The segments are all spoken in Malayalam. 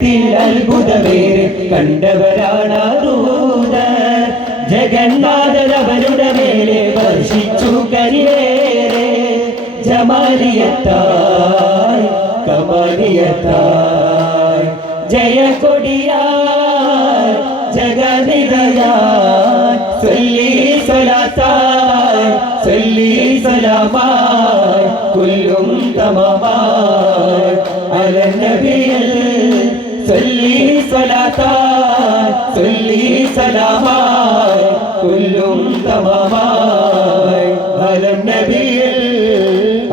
അത്ഭുതമേറെ കണ്ടവരാണ് ദൂതർ. ജഗന്നാഥരവരുടെ മേലെ വർഷിച്ചു കരിവേറെ. ജമാലിയത്തായി കമാലിയത്തായി ജയകൊടിയായി ജഗനിധയായി സല്ലി സലാത്തായി സല്ലി സലാമായി കുല്ലും തമാമായി അലനബിയിൽ സല്ലി സലാത്തായി സല്ലി സലാമായി കുല്ലും തമാമായി അലനബിയിൽ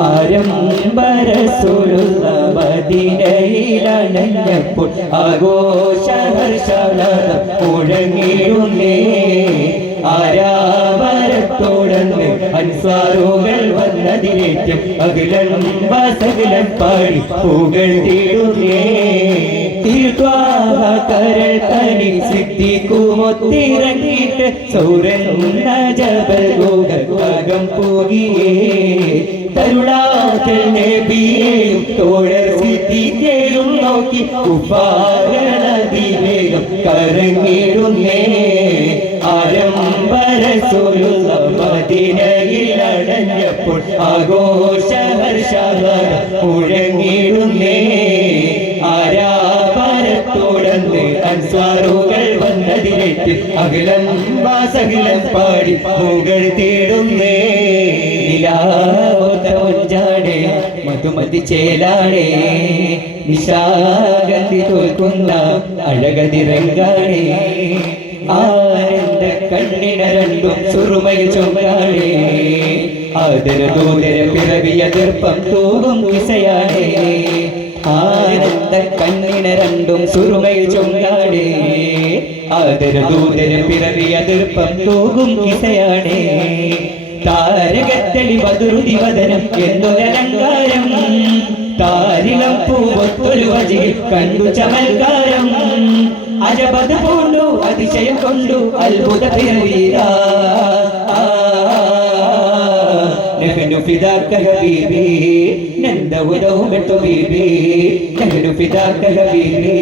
ആരംഭ റസൂലുള്ള മദീനയിലണഞ്ഞപ്പോൾ ആഘോഷഹർഷാനന്ദം മുഴങ്ങിടുന്നേ. ആരാവരത്തോടന്ന് അൻസാറുകൾ വന്നതിലേറ്റം അഖിലം വസകിലം പാടി പുകഴ്ത്തിടുന്നേ. തിരുത്വാഹകരൾ തനി സിദ്ധിക്കുമൊത്തിറങ്ങിയിട്ട് സൗരൻ ജബൽ ഗോകം പോകിയേ. തരുളാറ്റൽ നബിയെയും തോഴർ സിദ്ധിക്കേയും നോക്കി ഉപാരണതിവേഗം കറങ്ങിടുന്നേ. ആരംഭ റസൂലുള്ള മദീനയിൽ അടഞ്ഞപ്പോൾ ആഘോഷഹർഷാനന്ദം മുഴങ്ങിടുന്നേ. ആരാപരത്തോടന്ന് അൻസ്വാറുകൾ വന്നതിലേറ്റ് അഖിലം വാസകിലം പാടി പുകഴ്ത്തിടുന്നേ. നിലാവോത്തമൊഞ്ചാടേ മധുമതി ചേലാടേ നിശാഗന്ധി തോൽക്കുന്ന അഴകതിരങ്കാടേ. ആനന്ദ കണ്ണിന രണ്ടും സുറുമയിൽ ചൊങ്കാടേ. ആദരദൂതര പിറവിയ ദീർപ്പം തൂകും കിസയാടേ. ആനന്ദ കണ്ണിന രണ്ടും സുറുമയിൽ ചൊങ്കാടേ. ആദരദൂതര പിറവിയ ദീർപ്പം തൂകും കിസയാടേ. താരകത്തളി വധുരുതി വദനം എന്നൊരലങ്കാരം. താരിളം പൂവൊത്തൊരു വജിയിൽ കണ്ടു ചമൽക്കാരം. അജബത് പൂണ്ടു അതിശയം കൊണ്ടു അത്ഭുത പിറവീരാ. നഹ്നു ഫിദാക ഹബീബി നന്ദഹു റഹ്മത്തു ബീബി. നഹ്നു ഫിദാക ഹബീബി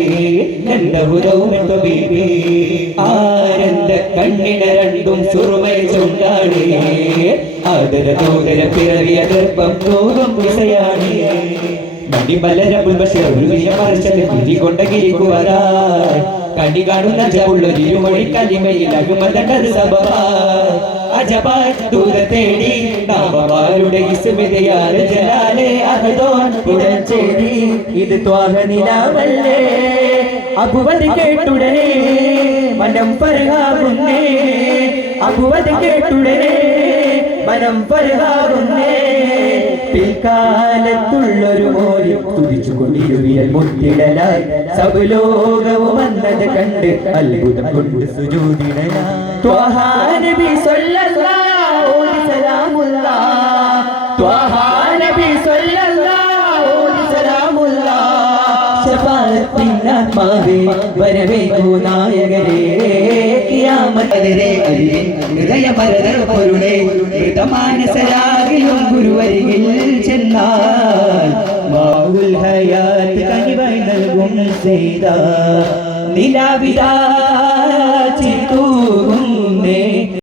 നന്ദഹു റഹ്മത്തു ബീബി. ആനന്ദ കണ്ണിന രണ്ടും സുറുമയിൽ ചൊങ്കാടേ. ആദരദൂതര പിറവിയ ഗർഭം തൂകും കിസയാടേ. മണിമലരബുൽ ബഷീർ ഉരുവിയ മർശല് തിരികൊണ്ട ഗിരികുവരായി. കണ്ണി കാണുന്ന ജബുള്ളൊരിരുമൊഴി കലിമയിൽ അഹ്മദ് സബവായി. അജബായ് ദൂര തേടി നാമമാരുടെ ഇസ്മിതയാൽ ജലാലെ അഹദോൻ പുഴച്ചേരി. ഇത് ത്വാഹ നിലാവല്ലേ അബുവത് കേട്ടുടനെ മനം പരഹാകുന്നേ. അബുവത് കേട്ടുടനെ മനം പരഹാകുന്നേ. പിൽക്കാലത്തുള്ളൊരു മോലും തുതിച്ചുകൊണ്ടിരുവിയൽ മുത്തിടലായി. സബലോകവും വന്നത് കണ്ട് അത്ഭുതം കൊണ്ട് സുജൂദിടലായി. ത്വാഹാ നബി സ്വല്ലല്ലാഹു അലൈഹി സലാമുല്ലാഹ്. ത്വാഹാ നബി സ്വല്ലല്ലാഹു അലൈഹി സലാമുല്ലാഹ്. ശഫാഅത്തിനാത്മാവേ വരവേകൂ നായകരേ. കിയാമത്തിരെ അരികിൽ ഹൃദയമരതർ പൊരുളേ. മൃതമാനസരാകിലും ഗുരുവരികിൽ ചെന്നാൽ മാഉൽ ഹയാത്ത് കനിവായി നൽകും സീതാ നിലാവിതാ.